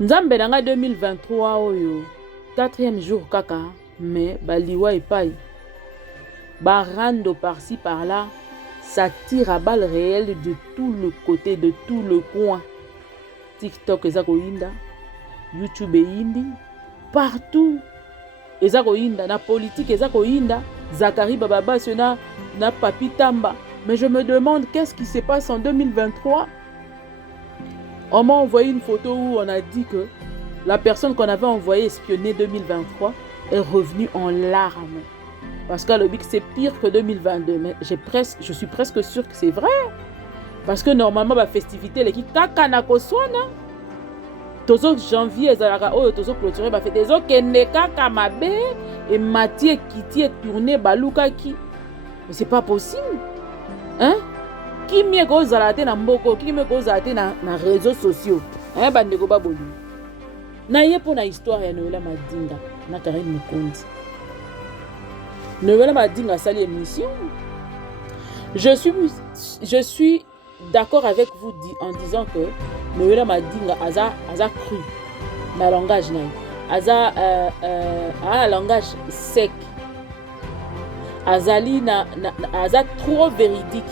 Nzambe nanga 2023 oyo 4e jour kaka mais baliwa epai barando par-ci par-là, ça tire à balles réelles de tout le côté, de tout le coin. TikTok ezako inda, YouTube indi, partout ezako inda, na politique ezako inda, Zakari Bababas na Papi Tamba. Mais je me demande qu'est-ce qui se passe en 2023. On m'a envoyé une photo où on a dit que la personne qu'on avait envoyée espionner 2023 est revenue en larmes. Parce que le BIC c'est pire que 2022. Mais je suis presque sûre que c'est vrai. Parce que normalement, la festivité, les qui kaka na koswana. Tozo janvier, ezalaka oyo tozo clôturer ba fête. Tozo kende kaka mabe et Mathieu Kiti est tourné baluka ki. Mais c'est pas possible. Hein? Qui mieux que zalate na mboko, qui mieux que zalate na réseaux sociaux. Hein bandeko babolu. Na ye pour na histoire ya Noël Madinga na Karine Mukonzi. Noël Madinga sali émission. Je suis d'accord avec vous en disant que Noël Madinga aza cru na langage na aza un langage sec. Azali aza trop véridique.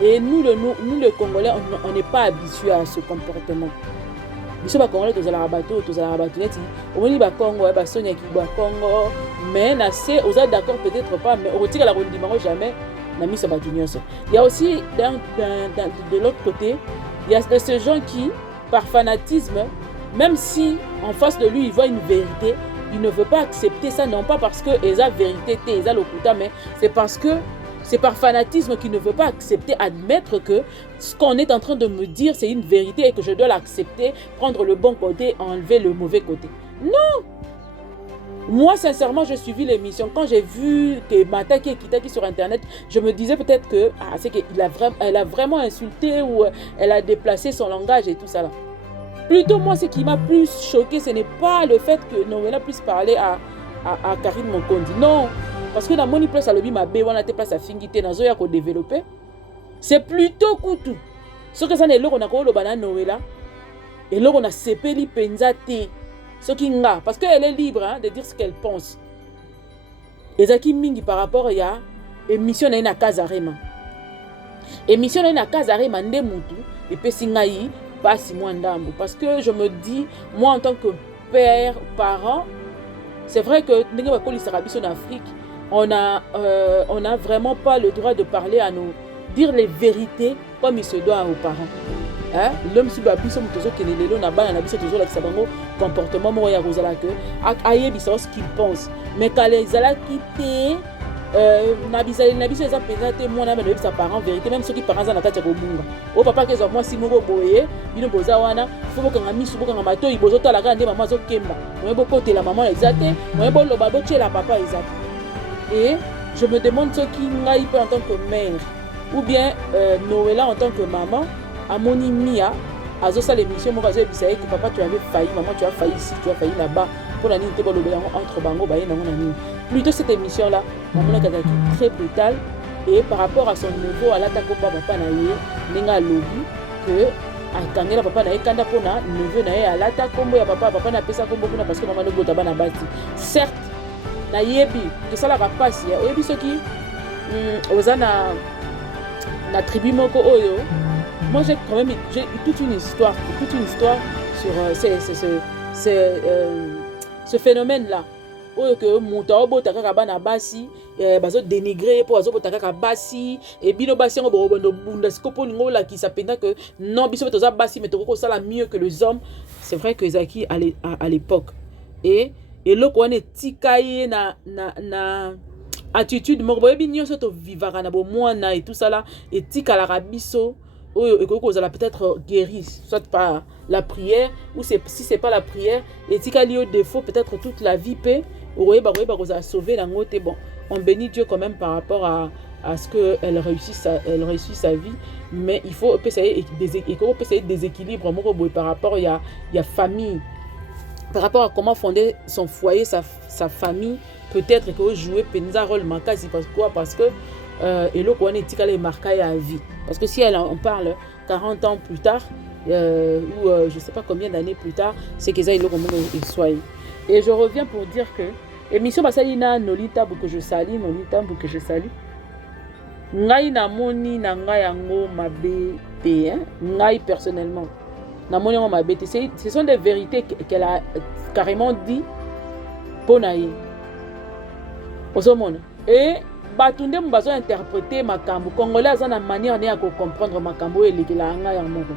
Et nous les Congolais, on n'est pas habitués à ce comportement. Nous sommes Congolais, tous la rabato, on dit Congo, Sonia qui Congo, mais nassé, on est d'accord peut-être pas, mais on retire la rendement jamais. Il y a aussi de l'autre côté, il y a ces gens qui, par fanatisme, même si en face de lui il voit une vérité, il ne veut pas accepter ça, non pas parce que ils a vérité, ils a l'okuta, mais c'est parce que c'est par fanatisme qu'il ne veut pas accepter, admettre que ce qu'on est en train de me dire, c'est une vérité et que je dois l'accepter, prendre le bon côté, enlever le mauvais côté. Non! Moi, sincèrement, j'ai suivi l'émission. Quand j'ai vu que Mataki et Kitaki sur Internet, je me disais peut-être que c'est qu'elle a vraiment insulté ou elle a déplacé son langage et tout ça là. Plutôt, moi, ce qui m'a plus choqué, ce n'est pas le fait que Noëlla puisse parler à Karine Mukonzi. Non! Parce que dans mon place à l'objet ma bé on a été place à fingité dans zoya ko développer. C'est plutôt coutu. Ce que ça n'est là on a ko lo bana Noëlla et là on a sepeli penzate. Ce qui nga parce qu'elle est libre hein, de dire ce qu'elle pense. Ezaki mingi par rapport à émission na Kazarema. Émission na Kazarema nde mutu et pe singai pas si moi ndambo parce que je me dis moi en tant que père parent c'est vrai que ndenge ba kolisa biso en Afrique on a vraiment pas le droit de parler à nous, dire les vérités comme il se doit aux parents. Hein? L'homme si babiso mutozo kenelelo na bana na biso tozo la kisabango comportement mo ya kozala que aye biso ce qu'il pense. Mais quand les ala quitté na biso eza pesate moi na ba sa parents vérité même ceux qui parents na kati ko bunga. O papa ke zo moi si moko boye bino boza wana faut que nga misu boka nga mato ibozo tala ka nde maman zo kemba. Moi boko te la maman exacte, moi bo loba bo la papa exact. Et je me demande ce qui m'a en tant que mère ou bien Noëlla en tant que maman à Moni Mia à Zosa l'émission moi que papa tu avais failli, maman tu as failli ici, tu as failli là-bas pour la nuit entre bango baye na nani. Plutôt cette émission là maman est très brutale et par rapport à son niveau à l'attaque papa na yé nenga lobby que akangela papa na ekanda pona neveu na yé à l'attaque combo ya papa na pesa combo parce que maman ne bota bana bati. Certes na yebi que ça la passe ya yebi ce qui ozana na tribu moko oyo moi j'ai quand même toute une histoire sur ce phénomène là oyo que muta obota kaka bana basi bazo dénigrer pour azo bota kaka basi et bino basi ngo bondo bunda sikopo ngo la qui s'appenda que non biso toza basi mais toko sala mieux que les hommes. C'est vrai que Zaki à l'époque et loko wana tikaye na attitude moko boyebi nyonso to vivaka na bomwana et tout ça là et tika la rabiso oyo ekoko za peut-être guéri soit par la prière ou si c'est pas la prière et tika li au défaut peut-être toute la vie pe oyeba koza sauver la ngote. Bon on bénit Dieu quand même par rapport à ce que elle réussit sa vie mais il faut essayer des équilibres moko boy par rapport il y a famille. Par rapport à comment fonder son foyer, sa famille, peut-être que jouer un rôle makasi parce que et le quoi n'est-il marqué à vie. Parce que si on parle 40 ans plus tard, ou je sais pas combien d'années plus tard, c'est que ça il soit. Et je reviens pour dire que émission basalina Nolita que je salue, Nolita que je salue. Ngai na moni na ngai yango mabe te, hein? Ngai personnellement. Na moni yango mabe te. Ce sont des vérités qu'elle a carrément dit pour naïe. Et batunde mbazo interpréter makambo. Congolais a une manière de comprendre makambo et l'équilibre ngai yango.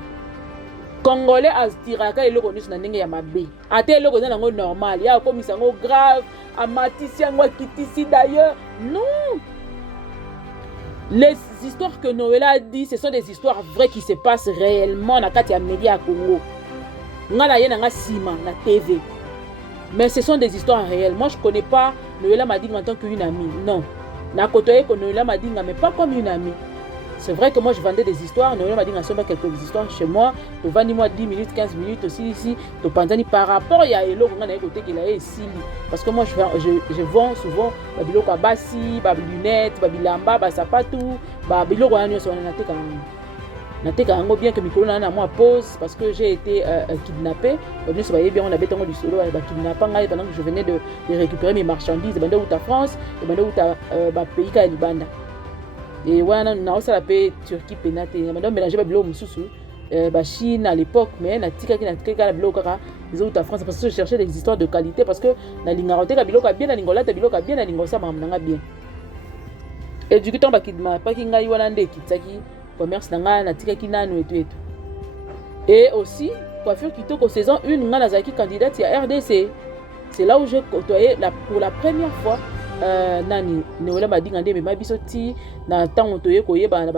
Congolais astiraka eloko nyonso na ndenge ya mabe. Ate eloko eza nango normal. Ya komisa ngo grave, amatisi yango akitisi d'ailleurs. Non. Les histoires que Noël a dit, ce sont des histoires vraies qui se passent réellement dans les médias à Congo. Nga yé nga sima na TV. Mais ce sont des histoires réelles. Moi je connais pas Noël m'a dit en tant qu'une amie. Non. Na côtoyé que Noël m'a dit mais pas comme une amie. C'est vrai que moi je vendais des histoires. Noël m'a dit qu'on a quelques histoires chez moi. Tu vendis moi 10 minutes, 15 minutes aussi ici. Tu panzani par rapport il y a elo qu'on a côté qu'il a ici. Parce que moi je vends souvent babilo kabasi, babi lunettes, babi lamba, basapatou, babilo qu'on a nous sur la tête nateka yango bien que mikolo na moi pause parce que j'ai été kidnappé. Nous se voyait bien on avait tango du solo ba kidnappé ngai pendant que je venais de récupérer mes marchandises bande ou ta France et bande ou ta pays ka Libanda. Et voilà, on a aussi la paix Turquie pénate. Madame mélanger babilo mususu Chine à l'époque mais na tika ki na tika la bilo kaka les autres France parce que je cherchais des histoires de qualité parce que na lingarote ka bilo ka bien na lingola ta bilo ka bien na lingosa mamnanga bien. Et du coup ton ba kidnappé pas ki ngai wana nde kitaki commerce nanga na tika ki nanu et tout. Et aussi coiffure kitoko saison 1 nga nazaki candidate à RDC. C'est là où j'ai côtoyé pour la première fois nani Noël m'a dit ngande me biso ti na tango toye koyeba na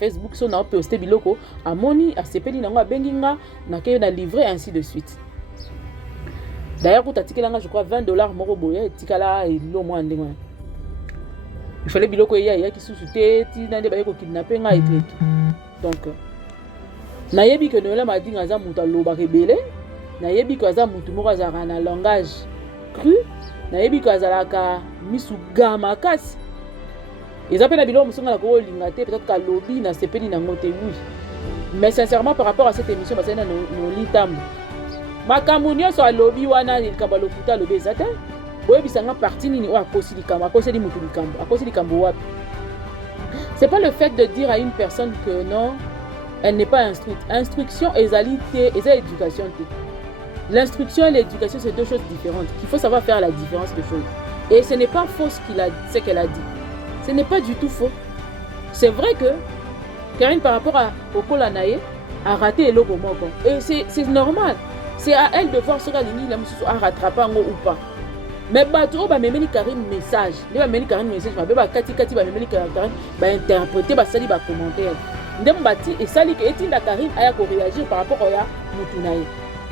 Facebook so na poster biloko amoni asepeli nango abenginga na ke na livrer ainsi de suite. D'ailleurs pour tatikela nga je crois $20 moko boye tikala ilo mo ndenge. Il fallait biloko ya ki susuté ti nande ba ko kidnapper nga et tout. Donc nayebi que Noël m'a dit ngaza muta loba rebele nayebi que aza mutu moko azara na langage cru nayebi ko azalaka misuga makasi eza pena bilo musunga na ko lingate peut-être ka lobby na sepeli na ngote oui mais sincèrement par rapport à cette émission parce que na no litam makambo nyonso a lobby wana likamba lokuta lobe ezata boyebisanga parti nini o akosi likambo akosi mutu likambo akosi likambo wapi. C'est pas le fait de dire à une personne que non elle n'est pas instruite. Instruction et éducation. L'instruction et l'éducation, c'est deux choses différentes. Il faut savoir faire la différence de choses. Et ce n'est pas faux ce qu'elle a dit. Ce n'est pas du tout faux. C'est vrai que Karine, par rapport au Kolanaye, a raté le Moko. Et c'est normal. C'est à elle de voir ce qu'elle a rattrapé ou pas. Mais bato ba memeli Karine message. Les ba memeli Karine message, ba kati ba memeli Karine ba interpréter ba sali ba commentaire. Ndembati et sali que etinda Karine aya ko réagir par rapport à Mutunaye.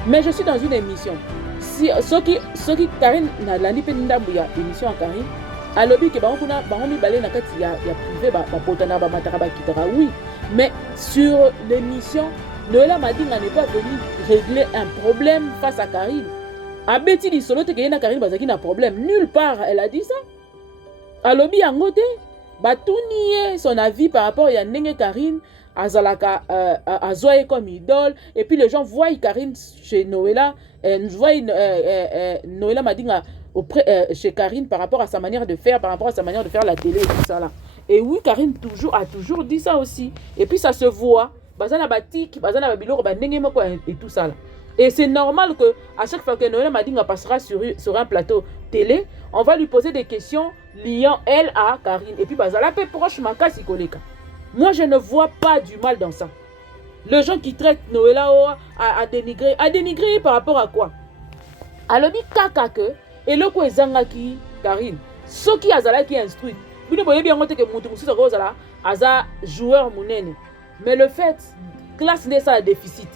Mais je suis dans une émission. Si ceux qui Karine na landi pe ndambu ya émission à Karine, alobi ke ba kuna ba mi balé na kati ya privé ba potana ba matara ba kitara oui, mais sur l'émission Noël m'a dit n'est pas venu régler un problème face à Karine. Abeti di solo te ke na Karine bazaki na problème nulle part, elle a dit ça. Alobi yangote batunié son avis par rapport à ndenge Karine azalaka azoye comme idole et puis les gens voient Karine chez Noëlla voient Noëlla m'a dit chez Karine par rapport à sa manière de faire la télé et tout ça là. Et oui, Karine a toujours dit ça aussi et puis ça se voit bazana batik bazana babiloko bandenge moko et tout ça là. Et c'est normal que à chaque fois que Noëlla m'a dit passera sur un plateau télé, on va lui poser des questions liant elle à Karine et puis bazala pe proche makasi koleka. Moi, je ne vois pas du mal dans ça. Les gens qui traitent Noëlla à dénigrer par rapport à quoi? Alobi kaka que et le ko ezangaki Karine. Ceux qui azala qui instruit. Bino boye bien ngote que mutu mususa ko zala aza joueur munene. Mais le fait classe n'est ça déficit.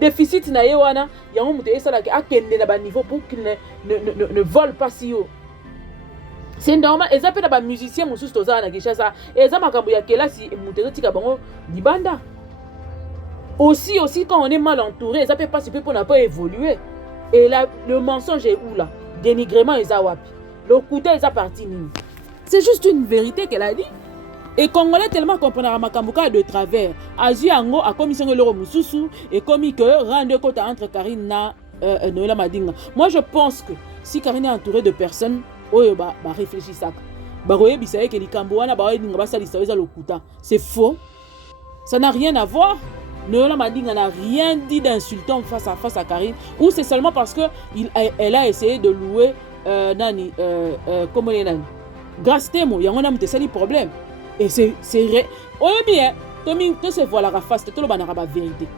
Déficit na yewana yango mutu esala ki akende na ba niveau pour qu'il ne vole pas si haut. C'est normal, ils appellent les musiciens mususu toza na Kinshasa et ils makambo ya kelasi mutezo tika bango libanda. Aussi quand on est mal entouré, ils appellent pas si peu pour n'a pas évolué. Et là le mensonge est où là? Dénigrement ils a wapi. Le côté ils a parti nini. C'est juste une vérité qu'elle a dit. Et Congolais tellement comprendre makambuka de travers. Azu ango a commis son loro mususu et commis que rende kota entre Karine na Noëlla Madinga. Moi je pense que si Karine est entourée de personnes, oyo ba réfléchir ça. Ba roye bisaye que likambo wana ba oye dinga ba salisa weza lokuta. C'est faux. Ça n'a rien à voir. Noëlla Madinga n'a rien dit d'insultant face à Karine. Ou c'est seulement parce que elle a essayé de louer nani comment les nani. Grâce témo, yango na mte sali problème. Et c'est vrai. Oh bien, to se voit la face, to lo banara ba vérité.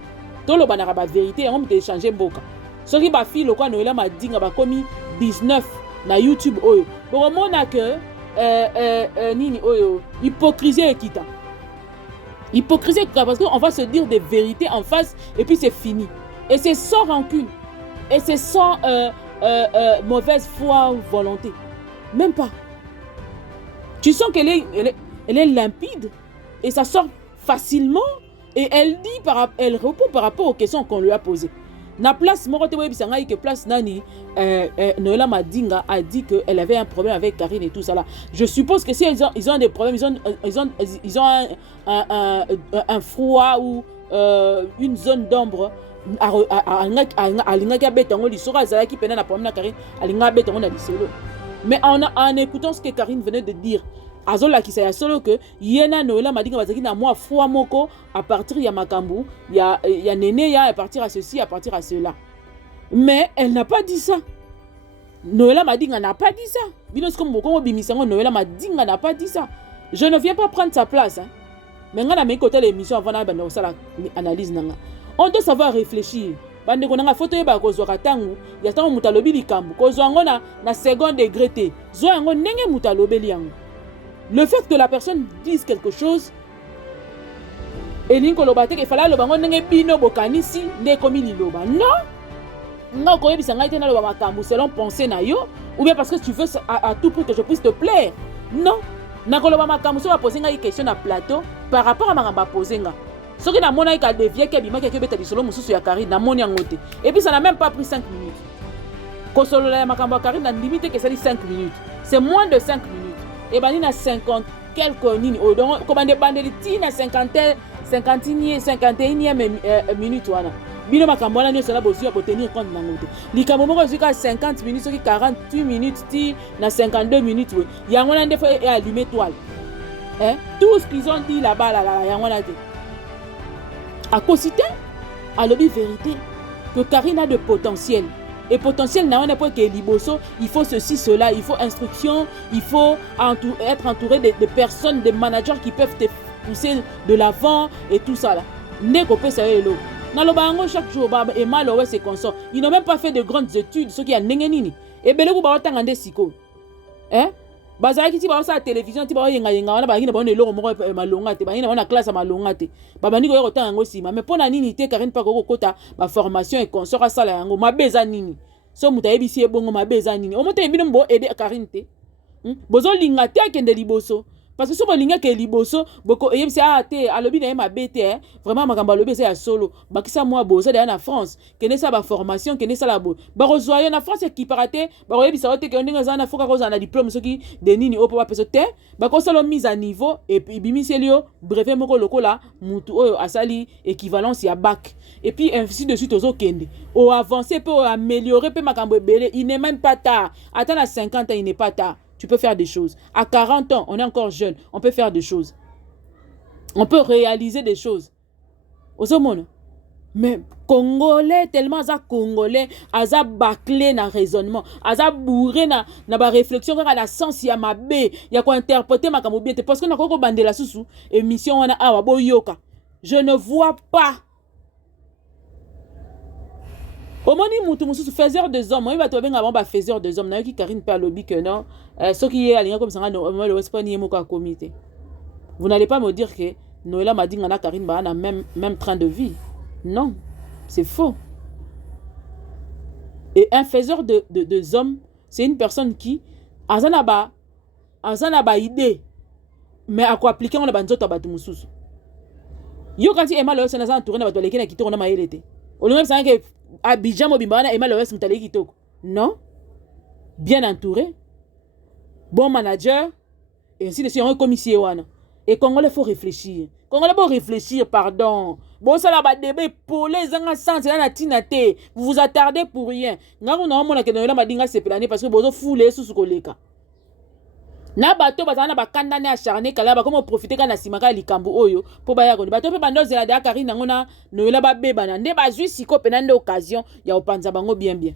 To lo banara ba vérité, on peut échanger boka. Ce qui ba fi lo kwa Noëlla Madinga ba komi 19 na YouTube oyo. Bon mona que nini oyo hypocrisie ekita. Hypocrisie ekita parce qu'on va se dire des vérités en face et puis c'est fini. Et c'est sans rancune. Et c'est sans mauvaise foi ou volonté. Même pas. Tu sens qu'elle est limpide et ça sort facilement et elle répond par rapport aux questions qu'on lui a posées. Na place Morote Webisanga que place Nani Noëlla Madinga a dit qu'elle avait un problème avec Karine et tout ça là. Je suppose que si ils ont des problèmes, ils ont un froid ou une zone d'ombre mais en écoutant ce que Karine venait de dire, azola qui c'est solo que yena Noëlla Madinga bazaki na moi foi moko à partir ya makambu ya Néné ya à partir à ceci à partir à cela. Mais elle n'a pas dit ça. Noëlla Madinga n'a pas dit ça. Binos comme beaucoup bimisango Noëlla Madinga n'a pas dit ça. Je ne viens pas prendre sa place hein. Mais ngana me côté l'émission avant na bana osala analyse nanga. On doit savoir réfléchir. Bande konanga photo yeba kozwa katangu ya tango mutalobi likambu kozwa ngo na second degré te. Zo yango ndenge mutalobeli yango. Le fait que la personne dise quelque chose et ninko lobate ke fala loba ngo ndenge bino bokanisi nde komi liloba. Non. Nga ko yebisa ngai tena loba makambu selon pensée na yo ou bien parce que tu veux à tout pour que je puisse te plaire. Non. Nakoloba makambu so ba poser ngai question na plateau par rapport à makambu poser nga. Ce qui n'a pas été dévié, qui a été dévié, et puis ça n'a même pas pris 5 minutes. Quand on a Karine, la limite que c'est 5 minutes. C'est moins de 5 minutes. Et bien il y a 50 quelques minutes. Comme on a 51e minute. Bino makambola nyo sala bozu pour tenir compte na ngote. Likambo moko zuka 50 minutes, soki 48 minutes ti na 52 minutes we. Yango na ndefo e allumer toile. Hein? Tout ce qu'ils ont dit là-bas là yango na te. À cositer, à l'objet vérité, que Karine a de potentiel. Et potentiel, n'a pas que liboso, il faut ceci, cela, il faut instruction, il faut être entouré de personnes, de managers qui peuvent te pousser de l'avant et tout ça là. N'est-ce pas ça est là. Dans le bango chaque jour, et mal ouais c'est consort. Ils n'ont même pas fait de grandes études, ce qui a n'engenini. Et belé vous ba tangande siko. Hein? Bazaki ti ba sa télévision ti ba yenga wana ba ngina ba ne loro moko malonga te ba ngina wana classe malonga te ba bani ko yoko tango sima mais pona nini te Karine pa ko kota ba formation et consort sala yango mabeza nini so muta ebisi ebongo mabeza nini o moto ebino mbo aider Karine te bozo linga te akende liboso parce que so bo linga ke liboso boko eyebisi te alobi na ma bete vraiment makamba alobi c'est ya solo bakisa moi bozo de na France kene sa ba formation kene sa la bo ba rezoyo na France qui paraté ba oyebisa te ke ndinga za na foka ko za na diplôme soki de nini o pa peso te ba ko salo mise à niveau et puis bimiselio brevet moko lokola mutu oyo asali équivalence ya bac et puis ainsi de suite aux kende o avancer pour améliorer pe makambo belé il n'est même pas tard attends à 50 ans il n'est pas tard. Tu peux faire des choses. À 40 ans, on est encore jeune. On peut faire des choses. On peut réaliser des choses. Mais Congolais, tellement ça Congolais, ça bâclé na raisonnement, ça bourré na ba réflexion à la sens ya mabe, ya quoi interpréter ma kamobiete parce que na koko bandela susu émission wana awa boyoka. Je ne vois pas. Au moment où tu es faiseur des hommes, il va te avoir un faiseur des hommes. Qui Karine pas lobby que non. Ce qui est aligné comme ça, vous n'allez pas me dire que Noëlla Madinga na Karine ba na même train de vie. Non, c'est faux. Et un faiseur de hommes, c'est une personne qui a ba idée, mais à quoi appliquer on a banzota batumususu. Yo quand il est malheureux, c'est na entouré na batoleke na kitoko na maelete. On même ça que Abidjan Mobimbana et malheureux mutale kitoko. Non. Bien entouré. Bon manager et ainsi de suite un commissaire wana. Et Congolais, il faut réfléchir. Congolais, il faut réfléchir, pardon. Bon, ça là, débat pour les sens, vous vous attardez pour rien. Parce que vous foulez sous ce collègue. Na bato bazana bakandane acharné kala ba comme profiter kana simaka likambo oyo po ba ya ko bato pe bandoze la da Karine ngona noela ba beba na nde bazwi siko penande occasion ya opanza bango bien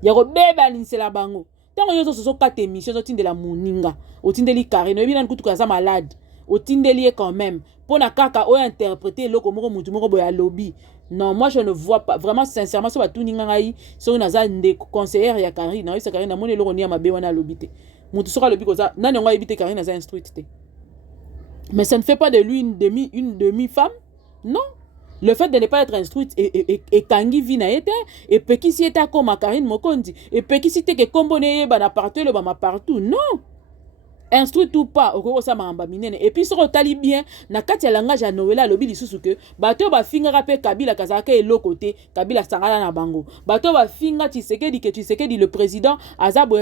ya ko beba linsela bango tango yozo soso kate émission zo tindela moninga otindeli Karine ebina nkutu kaza malade otindeli quand même pona kaka o interpréter loko moko mutu moko boya lobby. Non, moi je ne vois pas vraiment sincèrement so ba tuninga ngai so naza nde conseillère ya Karine na isa Karine na moni loko ni ya mabe wana lobité. Mais ça ne fait pas de lui une demi-femme. Non. Le fait de ne pas être instruite et kangi vina ete et peki si eta comme Karine Mokondi et peki si te ke kombone ba na partout le ba ma partout. Non. Instruite ou pas okoko sa mamba minene et puis soko tali bien na kati ya langage ya Noela lobi lisusu ke bato ba finga rape Kabila kazaka e côté Kabila sangala na bango bato ba finga Tshisekedi le président azabo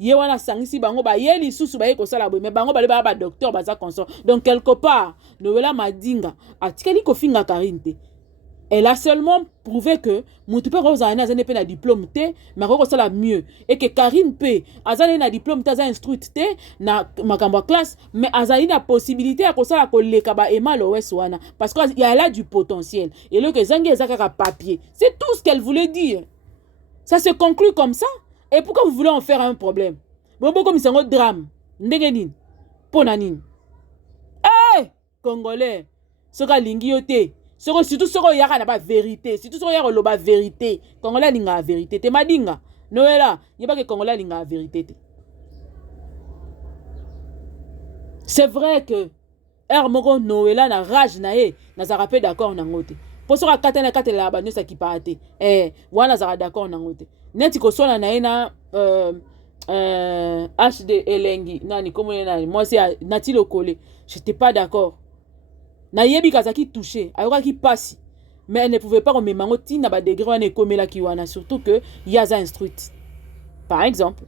ye wana sangisi bango ba ye lisusu ba ye ko sala boy mais bango ba docteur baza consort. Donc quelque part Noela Madinga atikeli ko finga Karine. Elle a seulement prouvé que Moutoupe Rosana a un diplôme, mais elle a mieux. Et que Karine P. a un diplôme, elle a instruite, na ma classe, mais elle a une possibilité à ça parce qu'elle a du potentiel. Et là, que Zangi a papier. C'est tout ce qu'elle voulait dire. Ça se conclut comme ça. Et pourquoi vous voulez en faire un problème? Bon, comme c'est un drame. Ndegenin. Ponanin. Eh! Congolais. Soka lingiote. Surtout ce qu'il y a la vérité. Surtout ce qu'il y a la vérité. Congolais linga la vérité. Te madinga. Noëlla. Il n'y a pas que Congolais linga la vérité. C'est vrai que Hermoro Noëlla na rage na e. Na za rappel d'accord na ngote. Pour ce que katana katela ba nyosa ki paate. Wana za d'accord na ngote. Neti ko sona na ena HD Elengi. Nani comment nani. Moi c'est Nati Lokole. J'étais pas d'accord. Na yebi kazaki touché, ayoka ki passe. Mais elle ne pouvait pas remettre mangoti na ba degré wana ekomela ki wana surtout que yaza instruite. Par exemple,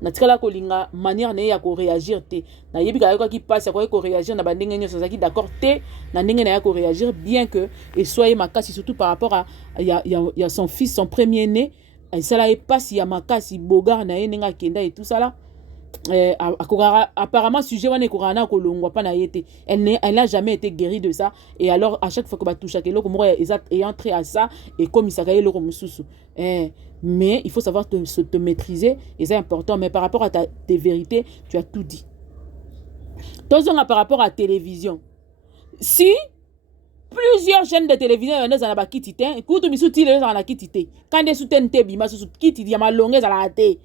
na tikala ko linga manière ne ya ko réagir te. Na yebi kayoka ki passe ko réagir na ba ndenge nyo sozaki d'accord te na ndenge na ya ko réagir bien que et soyez makasi surtout par rapport à y a son fils son premier né, ça là est passe ya makasi bogar na yenga kenda et tout ça là. Apparemment sujet wane korana kolongwa pa na yete elle n'a jamais été guérie de ça et alors à chaque fois que ba toucha kelo ko mo est entré à ça et comme ça kayelo ko mususu mais il faut savoir te maîtriser et c'est important mais par rapport à tes vérités tu as tout dit. Tozonga par rapport à la télévision si plusieurs chaînes de télévision on a ba kitite écoute misu tile on a kitite quand des souten te bima su kitite ya malonge za la té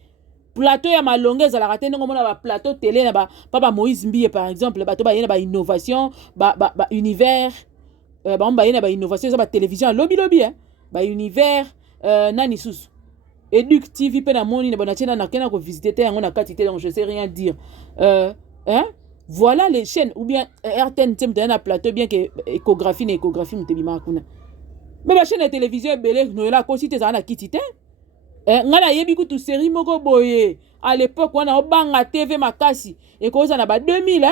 plateau ya malonge za la raté ndongo mona ba plateau télé na ba papa Moïse Mbiye par exemple bato ba yena ba innovation ba univers ba mba yena ba innovation za ba télévision lobby ba univers nani susu Educ TV pe na moni na ba na na kena ko visiter te yango na katité donc je sais rien dire voilà les chaînes ou bien RTN tem na plateau bien que échographie mtebi makuna mais ba chaîne de télévision belé no la cosité za na kitité ngala yebi kutu série moko boye à l'époque wana obanga TV makasi et koza na ba 2000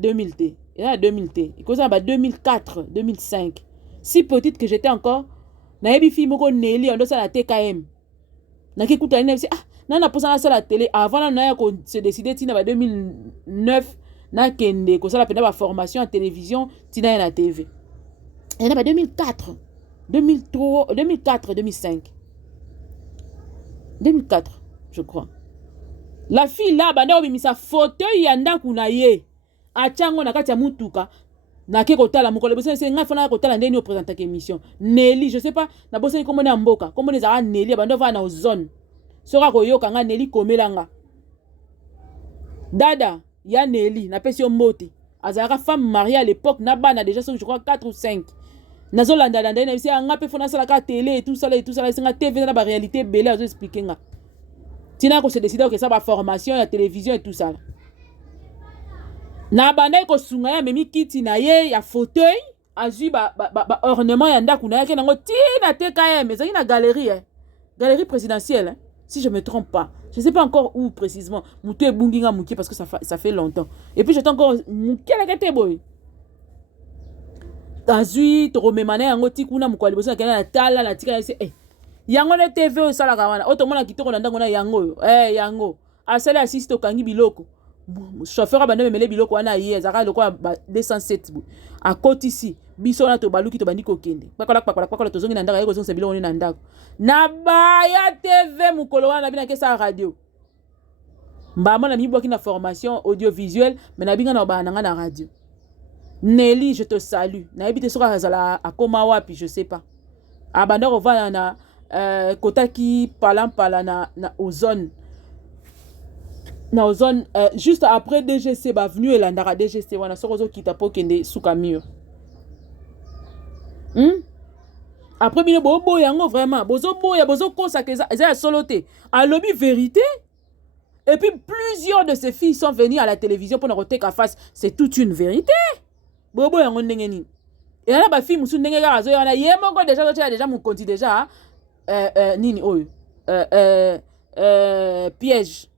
2000 t 2000 t et koza na ba 2004 2005 si petite que j'étais encore na yebi fi moko Nelly ndo sa na TKM na kikuta ina si na posa na sala télé avant na ya ko se décider tina ba 2009 na kende ko sala pena ba formation en télévision tina na TV et na ba 2004 2003, 2004, 2005. 2004, je crois. La fille là, banda obimisa fauteuil yanda kunaye. Achango na kati ya mutuka. Na ke kotala mukole bose se nga fana kotala ndeni o présenter émission. Nelly, je sais pas, na bose comment na mboka, comment les ara Nelly banda va na zone. Sora ko yoka nga Nelly komelanga. Dada, ya Nelly, na pesi mbote. Azara femme mariée à l'époque na bana déjà je crois 4 ou 5. Nazolanda landa na bisi anga pe fona sala ka télé et tout ça singa TV na ba réalité belé azo expliquer nga tina ko se décider que ça ba formation ya télévision et tout ça na banda ko sunga ya memi kiti na ye ya fauteuil azui ba ornement ya ndaku na yake nango tina TKM ezali na galerie galerie présidentielle Si je ne me trompe pas. Je ne sais pas encore où précisément. Mouté Bunginga Mouké parce que ça fait longtemps. Et puis j'étais encore Mouké la gâté boy. Tazui, Toromemane, Yango Tikuna, Moukwali, Bosa, Kana, Tala, la Tika, eh. Yango ne TV au Salagawana. Automona Kitoko Nandangona Yango. Yango. Asale assiste au Kangi Biloko. Chauffeur a bandé mele biloko wana hier. Zara loko 207. À côté ici. Bisona to baluki to bandiko kende. Pakola to zongi nandaka yeko zongi sebilo oni nandako. Na baya TV mukolo wana bina kesa radio. Mbama na miboki na formation audiovisuelle. Mais na binga na bananga na radio. Nelly, je te salue. Na ebite soka kazala akoma wapi, je sais pas. Abanda rova na kotaki pala na ozone. Na ozone juste après DGC ba venu elandaka DGC wana sokozo kita po kende suka mur. Après bino bobo yango vraiment bozo boya bozo kosa keza za soloté. A lobby vérité. Et puis plusieurs de ces filles sont venues à la télévision pour nous reteka face, c'est toute une vérité. Bobo yango ndenge nini. Et là ba fille musu ndenge ga zo yana yemongo déjà mon konti déjà nini oyo piège.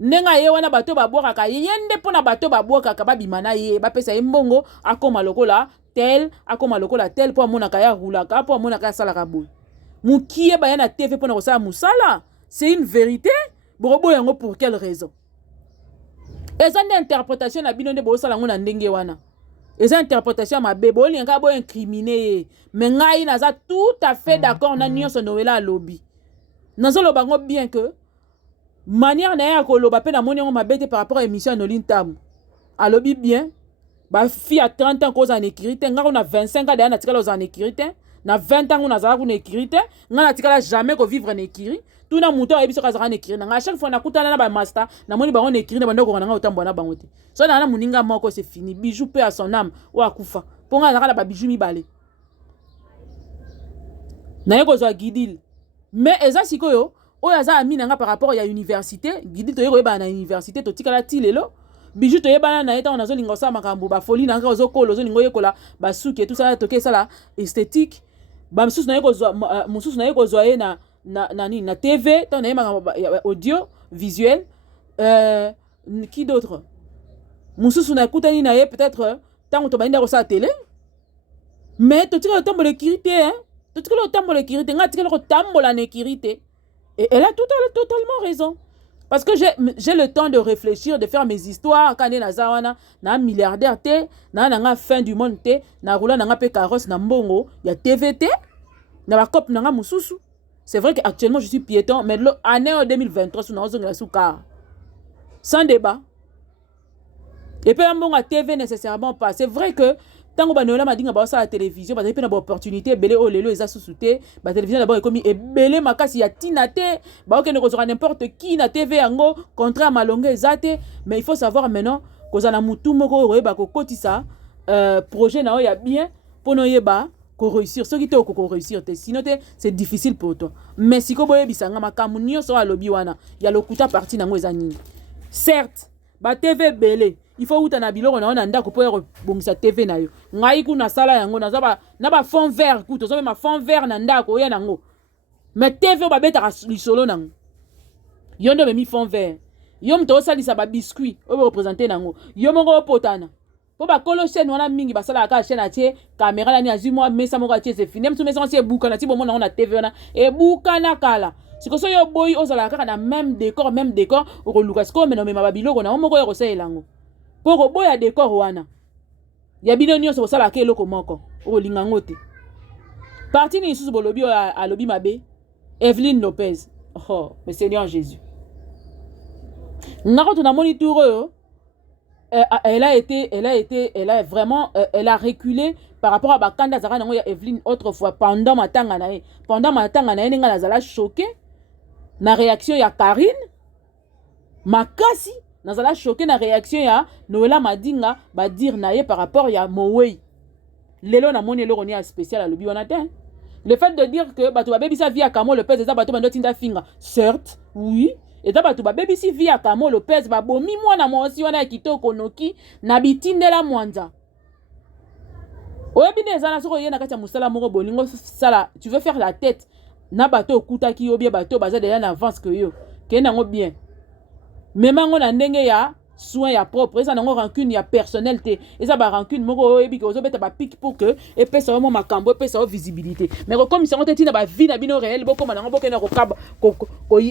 Nenga ye wana bato babwaka ka yende pona bato babwaka ka babimana ye ba pesa mbongo akoma lokola tel po mona ka ya roulaka po mona ka sala ka boy. Mukie ba yana TV pona ko sala musala. C'est une vérité. Bobo yango pour quelle raison? Eza une interprétation na bino nde bo sala ngona ndenge wana. Eza interprétation ma bebo linga bo incriminé. Mais ngai naza tout à fait d'accord na nyonso Noela lobby. Nazo lobango bien que manière na ya koloba pe na moni ngo mabete par rapport à émission Nolintam. A lobby bien. Ba fille à 30 ans cause en écrite, nga on a 25 ans na tikala en écrite, na 20 ans on a za ko écrite, nga na tikala jamais ko vivre en écrit. Tout na muto e biso ka za en écrire. Nga chaque fois na kutana na ba master, na moni ba on écrire na bando ko nga otambo na bangote. So na muninga moko c'est fini. Bijou pe à son âme ou akufa. Ponga na ba bijou mi balé. Na yeko zo guidil. Mais eza sikoyo, o ya za ami nga par rapport à université, guidil to yeko ba na université to tikala ti lelo. Bijou to yebana na eta on azo lingo sa makambo ba folie na nga zo kolo zo lingo yekola ba suki et tout ça toke ça la esthétique ba mususu na yeko zo na TV to na makambo audio visuel qui d'autre mususu na kutani na ye peut-être tant to bainda ko sa télé mais to tiko tambo le kirité hein to tiko tambo le kirité nga tiko tambo la ne kirité et elle a totalement raison. Parce que j'ai le temps de réfléchir, de faire mes histoires. Quand on a un milliardaire, na fin du monde, na roula na pe carrosse na mbongo, il y a TVT, na la cop na mususu. C'est vrai qu'actuellement je suis piéton, mais l'année 2023 sous na sous car. Sans débat. Et puis un bon à TV nécessairement pas. C'est vrai que tant que banola m'a dit que ça la télévision, parce que une opportunité, belé oh lelo eza sous-souté, la télévision d'abord est comme et belé makasi ya tinate, ba ok ne kozora n'importe qui na TV yango contrat malonga ezate, mais il faut savoir maintenant que za na mutu moko ba ko kotisa projet na o ya bien pour no yeba ko réussir, ce qui te ko réussir te sinon c'est difficile pour toi. Mais si ko boye bisanga makamu nyonso alobi wana, ya lokuta parti nango ezani. Certes, ba TV belé il faut uta na biloko na ona ndako po bongisa TV na yo ngai kuna sala yango na ba fond vert kuto so ma fond vert na ndako ya nango mais TV ba beta lisolo nango yo ndo mi fond vert yo mto salisa ba biscuit o représenter nango yo mongo potana po ba kolo chaîne wana mingi ba sala ka chaîne atie caméra la ni azimo mesa moko atie c'est fini mtu mesa atie buka na ti bomo na TV wana e buka na kala siko so yo boy ozala kaka na même décor o lukas ko mena mema ba biloko na moko yo koselango poko boya décor wana ya bino nyonso kosala ke eloko moko olinga ngote parti ni susu bolobi a lobi mabe Evelyne Lopez. Oh mais Seigneur Jésus ngako tuna moni tour elle a vraiment elle a reculé par rapport à bakanda zara nango ya Evelyne autrefois pendant matanga na ye nga lazala choqué na réaction ya Karine makasi nazala choqué na réaction ya Noela Madinga ba dire na ye par rapport ya Mowei lelo na moni lelo ni spécial à lobi wana te. Le fait de dire que bato ba baby sa via Kamo Lopez eza bato bando tinda finga certes oui et ta bato ba baby si via Kamo Lopez ba bomi mwana mwasi wana kitoko noki na bitindela mwanza oyebi ne ezana soko yena kati ya musala moko bolingo sala tu veux faire la tête na bato okutaki yo bien bato baza déjà en avance que yo ke nango bien même ngo na ndenge ya soin ya propre eza nango rancune ya personnel te eza ba rancune moko oyebi ke ozobeta ba pique pour que epesa mo makambo epesa visibilité mais comme ça on te tina ba vie na bino réel bokoma nango bokena kokaba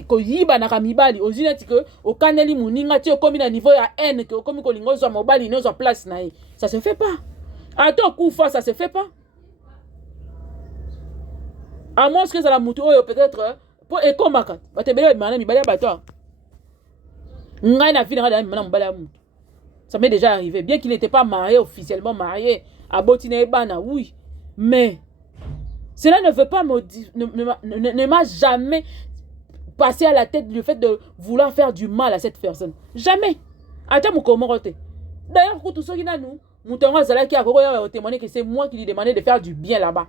koyiba na kamibali ozina ti que okaneli muninga ti okomi na niveau ya haine que okomi kolingo zwa mobali ne zwa place na ye ça se fait pas attends kufa ça se fait pas à moins que ça la mutu oyo peut-être pour ekomaka batebele mana mibali ya bato ngai na vie na mana mobali ya mutu ça m'est déjà arrivé bien qu'il n'était pas marié officiellement marié à Botina Ebana oui mais cela ne veut pas ne m'a jamais passé à la tête le fait de vouloir faire du mal à cette personne jamais attends mon comorote d'ailleurs pour tout ça qui n'a nous Moutonga Zalaki a témoigné que c'est moi qui lui demandais de faire du bien là-bas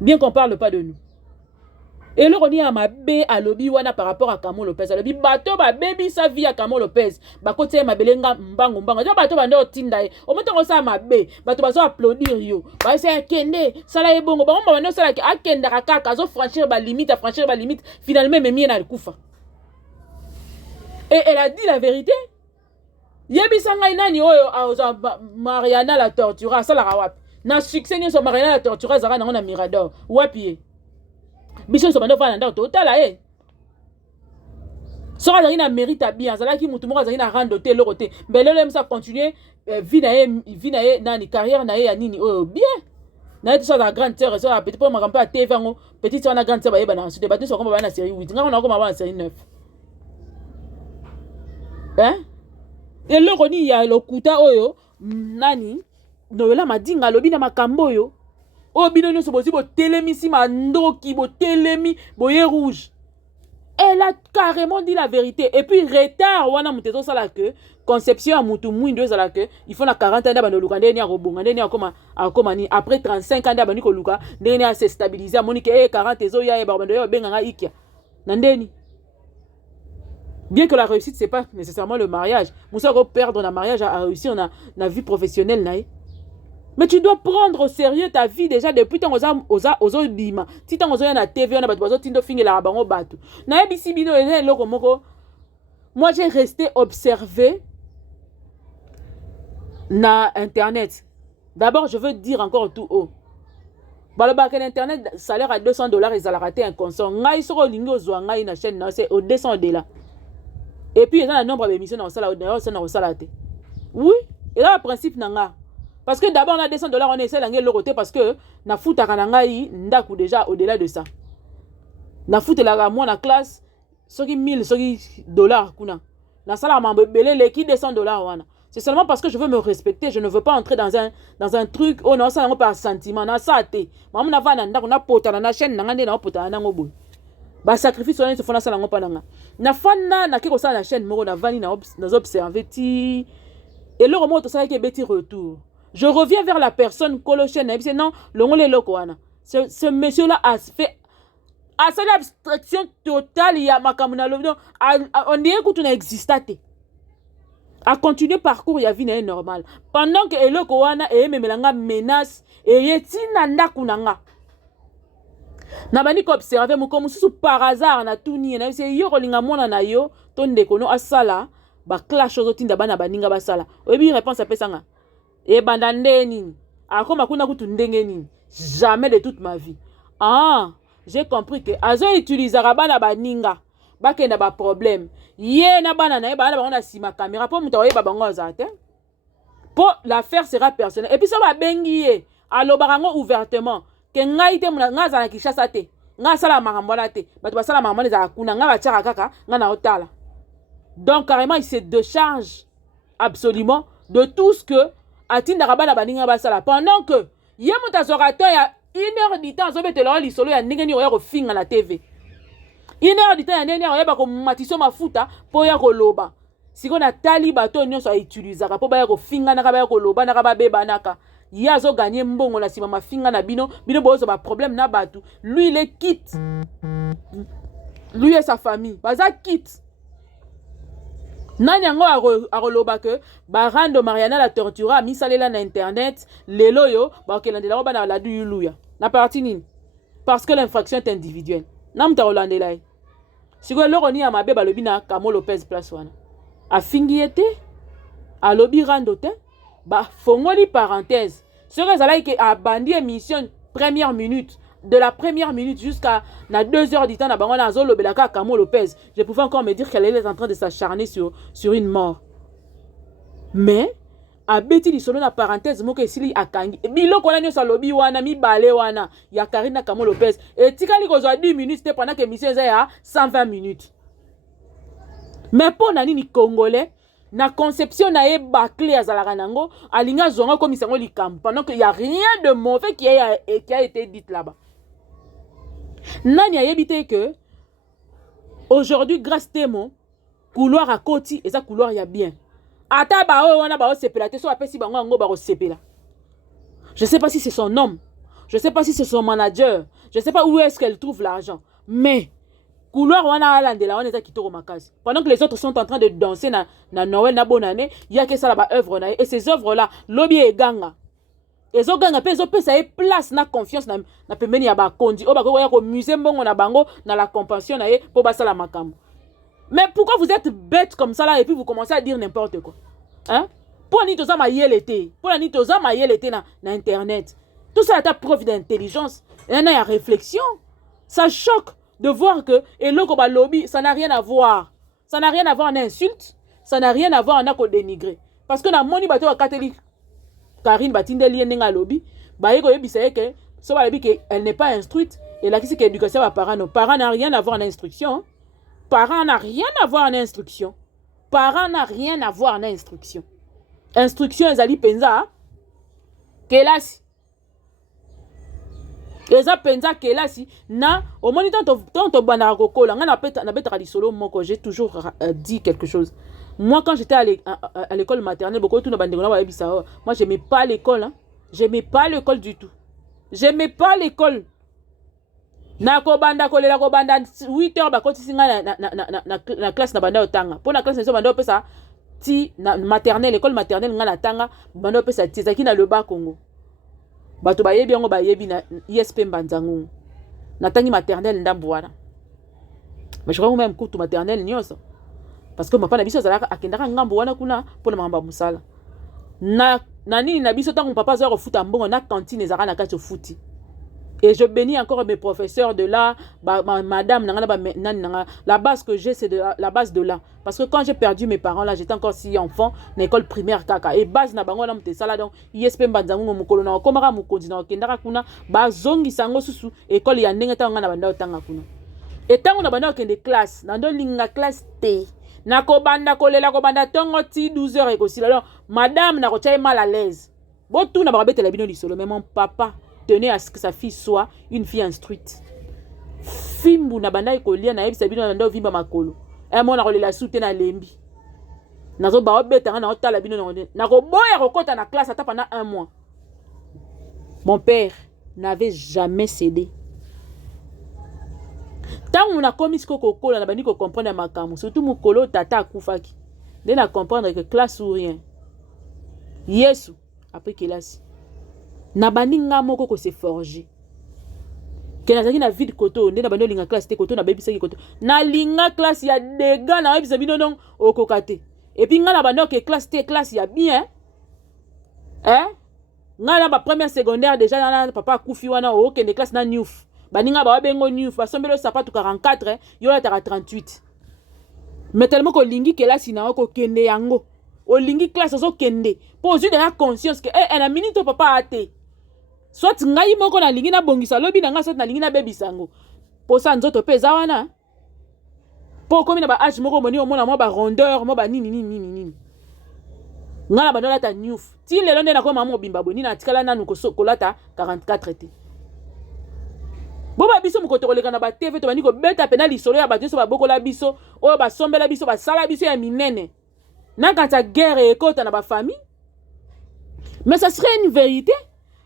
bien qu'on parle pas de nous. Et le roni a ma bé à lobby wana par rapport à Camo Lopez. A lobby bateau ba baby sa vie à Camo Lopez. Ba côté ma belenga mbango mbango. Jo bateau bando tinda. O moto ko sa ma bé. Bateau ba so applaudir yo. Ba essayer kende. Sala e bongo. Ba on ba no sala ki akenda kaka zo franchir ba limite finalement même na kufa. Et elle a dit la vérité. Yebi sanga inani oyo a Mariana la tortura sala rawap. Na succès ni so Mariana la tortura zara na Mirador. Wapi biso so bando fa na total eh so azali na mérite bien azala ki mutu moko azali na rando te lorote mbele le msa continuer vie na ye nani carrière na ye ya nini oh bien na ye so la grande sœur so petit peu makampa TV ngo petite sœur na grande sœur ba yeba na ensuite ba so ko ba na série 8 ngako na ko ba na série 9 hein et le roni ya lokuta oyo nani noela madinga lobi na makambo yo o bino nyoso bozi bo telemi si mandoki bo telemi boye rouge elle a carrément dit la vérité et puis retard wana mutezo sala que conception ya mutu mwindo ezala que il faut na 40 ans d'abando luka ndeni ya robonga ndeni ya koma ni après 35 ans d'abandi ko luka ndeni ya se stabiliser moni que 40 ezo ya bando ya benga nga ikia na ndeni bien que la réussite c'est pas nécessairement le mariage musa ko perdre na mariage a réussir na vie professionnelle na. Mais tu dois prendre au sérieux ta vie déjà depuis ton ozo bima. Si ton ozo na TV on a batu bazo tindo finge la bango batu. Na ebisi bino ene loko moko. Moi j'ai resté observé na internet. D'abord je veux dire encore tout haut. Baloba que internet salaire à $200 ils allaient rater un consort. Ngai soko lingi ozwa ngai na chaîne na c'est au $200. Et puis il y a un nombre d'émissions dans ça là oui, et là le principe nanga. Parce que d'abord, on a $200, on essaie d'engager le côté parce que na fout à kanangai ndaku déjà au-delà de ça. Na fout la moi na classe, ce qui 1000, ce qui dollars kuna. Na sala mambelé les qui $200 wana. C'est seulement parce que je veux me respecter, je ne veux pas entrer dans un truc oh non ça n'a pas sentiment na ça té. Maman na va na ndaku na pota na chaîne na ngande na pota na ngobo. Ba sacrifice on se fona sala ngopa nanga. Na fana na kiko sala la chaîne moko na vani na observer ti et le remonte ça qui beti retour. Je reviens vers la personne colochenne. Et non, ce monsieur-là a fait l'abstraction totale. Il y a on dirait que tu n'as existé. A continuer parcours, il y a vie normale. Pendant que le Koana et Memelanga menace et yeti nanda kunanga. Nabani ko observer mo comme sous par hasard na tout ni na c'est yo kolinga mona na yo ton dekono asala ba clash ozotinda bana baninga basala. Obi réponse apesanga. Et bandandeni akoma kuna kutu ndenge nini jamais de toute ma vie ah j'ai compris que azo utilisera bana baninga bakenda ba problème ye na bana na bana bango na sima caméra pour muta oyeba bango azate pour l'affaire sera personnelle et puis ça va bengi ye alobarango ouvertement que ngai te muna ngaza na kishasa te nga sala makambo la te batu basala makambo za kuna nga bachaka kaka nga na otala donc carrément il se décharge absolument de tout ce que atinda kabala baninga basala pendant que ye mutazorato ya 1 heure du temps zobetela li solo ya ndenge oya ko finga na TV 1 heure du temps ya ndenge oya ba ko matiso mafuta po ya ko loba siko na tali bato nyonso a utiliser po ba ya ko finga na ka ba ya ko loba na ka ba beba naka ya zo gagner mbongo na sima mafinga na bino bozo ba problème na batu lui il est quitte lui et sa famille baza quitte. Nani yango aroloba que barando Mariana la tortura misalela na internet lelo yo ba kelandela ba na la du yuluya na parti nini parce que l'infraction est individuelle. Namta Holandela. Si vous avez un mabe balobi na Kamo Lopez place wana. A fingi ete, a lobby randote, ba fongoli parenthèse. Ce que ça que a bandi émission première minute, de la première minute jusqu'à la 2 heures du temps, na bangona zolo belaka Kamo Lopez. Je pouvais encore me dire qu'elle est en train de s'acharner sur une mort. Mais a beti li solo na parenthèse moko esili akangi biloko na nyosa lobi wana mibale wana ya Karina Kamo Lopez et tikali kozwa 10 minutes te pendant que mission eza ya 120 minutes. Mais pour nani ni congolais na conception na ye baclé azalaka nango alinga zonga comme isango likambo pendant qu'il y a rien de mauvais qui a été dit là-bas. Nani a yebité que aujourd'hui grâce témo couloir à côté et ça couloir ya bien. Ata ba o wana ba o sepela te so apesi bango ngo ba o sepela. Je sais pas si c'est son homme, je sais pas si c'est son manager, je sais pas où est-ce qu'elle trouve l'argent, mais couloir wana alandela wana eza kitoko makasi. Pendant que les autres sont en train de danser na Noël na bonne année, il y a que ça là-bas œuvre na et ces œuvres là lobby e ganga. Ezo ganga pe ezo pesa e place na confiance na pembeni ya ba kondi o ba ko ya ko musée mbongo na bango na la compassion na ye po basala makambo. Mais pourquoi vous êtes bête comme ça là et puis vous commencez à dire n'importe quoi? Hein? Pour ni toza ma yelete, pour ni toza ma yelete na internet. Tout ça est preuve d'intelligence, et il y a réflexion. Ça choque de voir que et le combat lobby, ça n'a rien à voir. Ça n'a rien à voir en insulte, ça n'a rien à voir en acte dénigré. Parce que dans moni bato wa catholique Karine Batindeli nenga lobby, ba yeko yebisa que so ba lebi que elle n'est pas instruite et la qui c'est que éducation va parents, nos parents n'a rien à voir en instruction. Parents n'a rien à voir en instruction. Parents n'a rien à voir en instruction. Instruction ezali penza kelasi. Eza penza kelasi na au moniteur to bana kokola nga na beta lisolo moko j'ai toujours dit quelque chose. Moi quand j'étais à l'école maternelle beaucoup tout na bande na bayebisa moi j'aimais pas l'école hein. J'aimais pas l'école du tout. J'aimais pas l'école. Nako banda kolela ko banda 8h ba koti singa na classe na banda otanga. Pour la classe na banda opesa ti na maternelle école maternelle nga na tanga banda opesa ti zaki na le bas Congo. Bato ba yebi yango ba yebi na ISP Mbanzangu. Na tangi maternelle ndambo wana. Mais je crois même cours maternelle nyonso. Parce que ma papa na biso zalaka akendaka ngambo wana kuna pour na mamba musala. Na nini na biso tango papa zo refuta mbongo na cantine ezaka na kati futi. Et je bénis encore mes professeurs de là, madame, la base que j'ai, c'est la base de là. Parce que quand j'ai perdu mes parents, là, j'étais encore si enfant, dans l'école primaire, kaka. Et base, na bango, là, ça là, donc, ISP Mbanzangu, mukolo, na komara, mukondi, na kendara, kuna, bazongi, sango, susu, école, ya nengeta, na banda, otanga, kuna. Et tant, on a banda, kende classe, na ndo linga classe T. Na kobanda, kolela, kobanda, tongo, ti, 12h, et aussi, alors, madame, na kochaye mal à l'aise. Bon, tout, na barabete, la bino, lisolo, mais mon papa, tenait à ce que sa fille soit une fille instruite. Fimbu na banda ikolia na yebisa bino na ndo vimba makolo. Mo na kolela sute na lembi. Nazo ba obeta na otala bino na ko boya kokota na classe ata pendant 1 mois. Mon père n'avait jamais cédé. Tant on a commis ce kokola na bandi ko comprendre makamu, surtout mukolo tata akufaki. Dès na comprendre que classe ou rien. Yesu après classe. Na bandi nga moko ko se forger. Kena zaki na vide koto nde na bandi linga classe te koto na baby saki koto. Na linga classe ya dega na baby sabino non okokate. Et puis nga na bandi ke classe te classe ya bien. Hein? Nga na ba première secondaire déjà na papa kufi wana o kende classe na newf. Bandi nga ba bengo newf ba sombelo sapato 44 yo la 38. Mais tellement ko lingi classe na ko kende yango. O lingi classe zo kende. Pour de la conscience que elle a minute papa ate. Soit ngai moko na lingi na bongisa lobi na nga soit na lingi na baby sango. Po sa nzoto peza wana. Po komi na ba age moko moni omona mo ba rondeur mo ba nini. Nga na bandola ta newf. Ti lelo nde na ko mama obimba boni na tikala nanu ko sokolata 44 te. Boba biso mukoto koleka na ba TV to bani ko beta pena lisolo ya ba jeso ba bokola biso o ba sombela biso ba sala biso ya minene. Na quand ta guerre et kota na ba famille. Mais ça serait une vérité.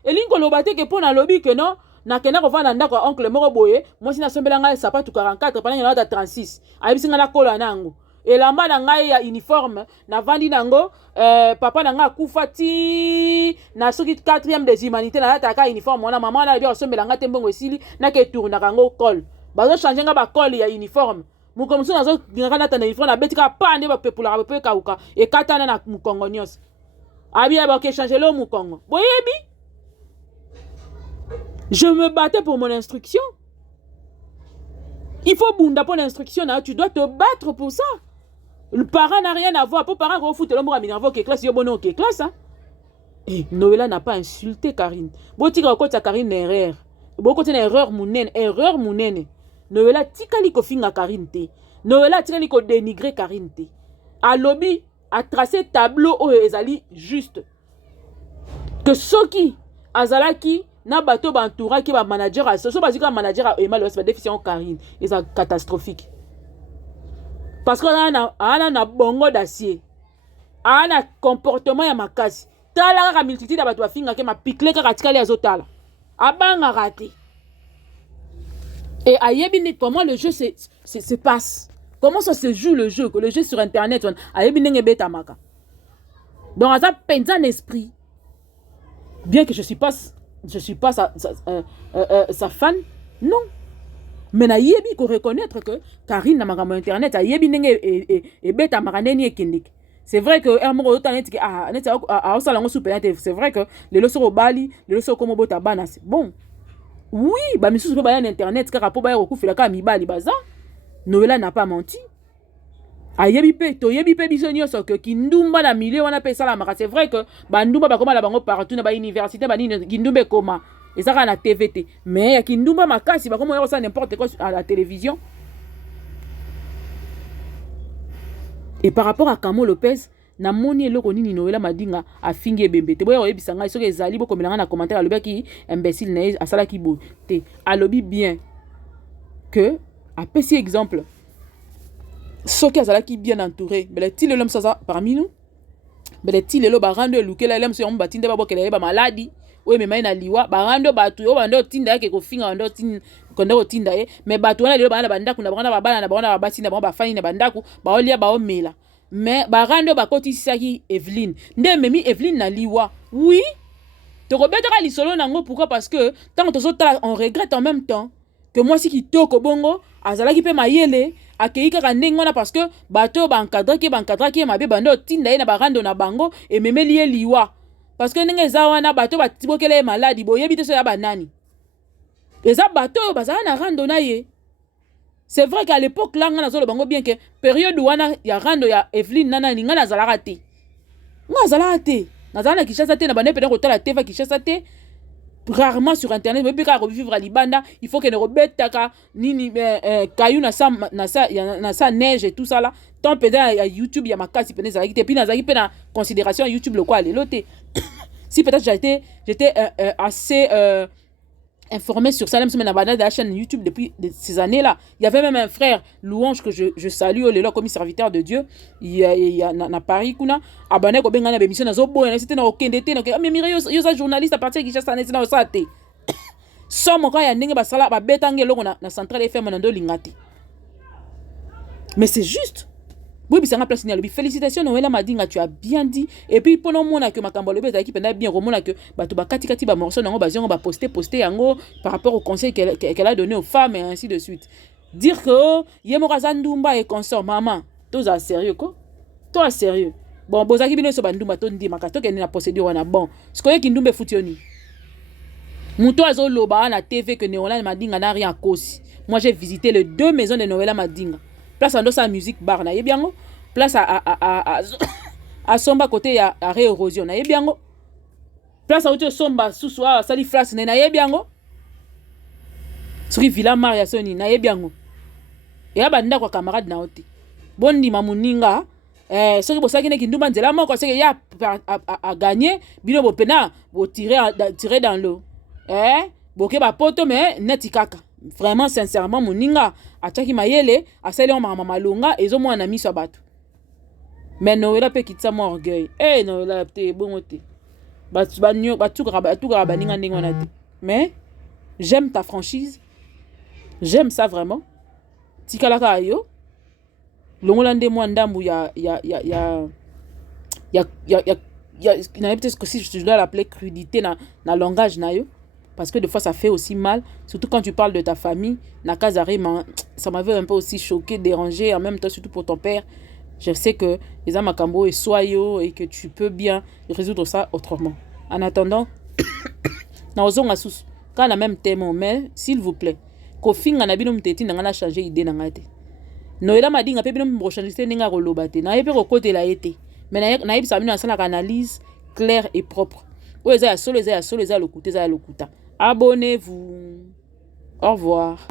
Et l'inko lobate que pour na lobby que non, na kena ko vana ndako oncle moko boye, moi si na sombela nga sapato 44 pendant na 36. Ayebisi nga na kola nango. elamba na ngai ya uniforme navandi nango papa na ngai akufa ti na soki 4e des humanités nalataka uniforme wana mama wana yebi akosombela ngai te mbongo esili nake tournaka yango col bazochange ngai bacol ya uniforme mokongo mosusu nazolingaka nata na uniforme nabetika pa nde bapepulaka bape ekauka ekatana na mokongo nyonso abi ya bakechange lo mokongo boyebi. Je me battais pour mon instruction. Il faut bunda pour l'instruction. Tu dois te battre pour ça. Le parent n'a rien à voir. Pour parent, il faut foutre l'homme à minervo qui classe. Il y a bon qui classe. Et Noëlla n'a pas insulté Karine. Bon, tu as côté Karine erreur. Bon, côté erreur mounene. Erreur mounene. Noëlla tikali ko finga Karine te. Noëlla tikali ko dénigrer Karine te. A lobby a tracé tableau où ezali juste. Que soki azalaki na bato bantoura ki ba manager a so bazika manager a ema le ba déficient Karine et ça catastrophique parce que ana bongo d'acier ana comportement ya makasi tala ka multitude ya bato bafinga ke ma pikle ka katikali azotala abanga raté et ayebi ni comment le jeu se passe, comment ça se joue le jeu, que le jeu sur internet ayebi ndenge beta maka donc ça pensa en esprit bien que je suis pas sa fan, non. Mais na yebi ko reconnaître que Karine na makambo internet a yebi ndenge e beta makaneni ekendik. C'est vrai que ermo otanet ki net a osala ngo super net, c'est vrai que le loso obali, le loso komo bota bana c'est bon. Oui, ba misusu pe ba na internet ka rapo ba ya kokufela ka mibali baza. Noëlla n'a pas menti. Ayebi pe to yebi pe biso nyonso que kindumba na milieu wana pe sala maka, c'est vrai que bandumba ba koma la bango partout na ba université ba ni kindumbe koma ezaka na TVT mais ya kindumba makasi ba koma yosa n'importe quoi à la télévision. Et par rapport à Kamo Lopez na moni eloko nini Noëlla Madinga afingi ebembe te boya oyebisa ngai soki ezali boko melanga na commentaire alobaki imbécile na asala ki bo te alobi bien que apesi exemple soki azalaki bien entouré beletil l'homme ça parmi nous beletil lo barando elukela l'homme so mbatinde ba bokela ba maladi oye me na liwa barando batu yo bando tinda yake ko finga bando tin kondo tinda ye mais batu wana lelo bana bandaku na bana babana na bana babati na bana bafani na bandaku baolia baomela mais barando bakoti saki Evelyne nde memi Evelyne na liwa oui to kobetaka lisolo nango pourquoi parce que tant que on regrette en même temps que moi si qui toko bongo azalaki pe mayele akeika kandenge wana parce que bato bankadra ki mabe bando tinda ye na barando na bango et memeli ye liwa parce que ndenge za wana bato batibokele ye maladi boyebi te so ya banani eza bato bazala na rando na ye. C'est vrai qu'à l'époque là ngana zolo bango bien que période wana ya rando ya Evelyne nana ninga na zalaka te nazala na Kishasa te na bane pena kotala TV Kishasa te rarement sur internet mais ka revivre à Libanda il faut que ne rebetaka nini kayu na sa neige et tout ça là tant peut-être à YouTube ya makasi pena zalaki te puis nazaki pena considération YouTube le quoi leloté si peut-être j'étais assez informé sur Salem Semaine Abada de la chaîne YouTube depuis ces années-là. Il y avait même un frère, Louange, que je salue, le comme serviteur de Dieu. Il y a na Paris, kuna abonné ko benga na émission na zobo, c'était na okendete, na mais mire yo sa journaliste à partir de Kinshasa na na osate. Somo ka ya ndenge basala ba betange loko na centrale FM na ndo lingati. Mais c'est juste. Oui, bisanga place ni alobi. Félicitations Noëlla Madinga, tu as bien dit. Et puis pendant mona que makambo lobi ezaki penda bien romona que bato ba kati ba morceau nango baziongo ba poster yango par rapport au conseil qu'elle a donné aux femmes et ainsi de suite. Dire que Yemora Zandumba et consort maman, toi sérieux quoi? Toi sérieux. Bon, bozaki bino so bandumba to ndi makato ke na procédure wana bon. Sikoye kindumbe futioni. Muto azo loba na TV que Noëlla Madinga n'a rien à cause. Moi j'ai visité les 2 maisons de Noëlla Madinga. Place en sa musique bar na yebiango, place à somba côté ya réérosion na yebiango, place à somba sous sali flash na yebiango, sur Villa Maria Soni na yebiango, et abanda kwa camarade na ote bondi mamuninga soki bosaki ne kindumba nzela moko seke ya a gagner bino bopena bo tirer dans l'eau boke ba poto mais neti kaka. Vraiment sincèrement moninga ataki mayele asali on mama malunga ezo mwana miso bato mais Noëlla pe kitsa mo orgueil Noëlla te bongote batu banyo batu graba baninga ndenge wana te mais j'aime ta franchise, j'aime ça vraiment tikalaka yo longolande moi ndambu peut-être que si je dois l'appeler crudité na langage na yo, parce que des fois ça fait aussi mal, surtout quand tu parles de ta famille. Nakazari, ça m'avait un peu aussi choqué, dérangé, en même temps surtout pour ton père. Je sais que les amakambo et soyo et que tu peux bien résoudre ça autrement. En attendant, na ozonga sous quand la même thème, mais s'il vous plaît, kofinga na bino mteti na ngana changer idée na ngate. Noela madinga pe bino mbochanger ninga rolobate. Na yepe ko côté la été. Mais na yebi sa bino na analyse claire et propre. Oza ya solo, eza ya solo, eza lokuta, eza lokuta. Abonnez-vous. Au revoir.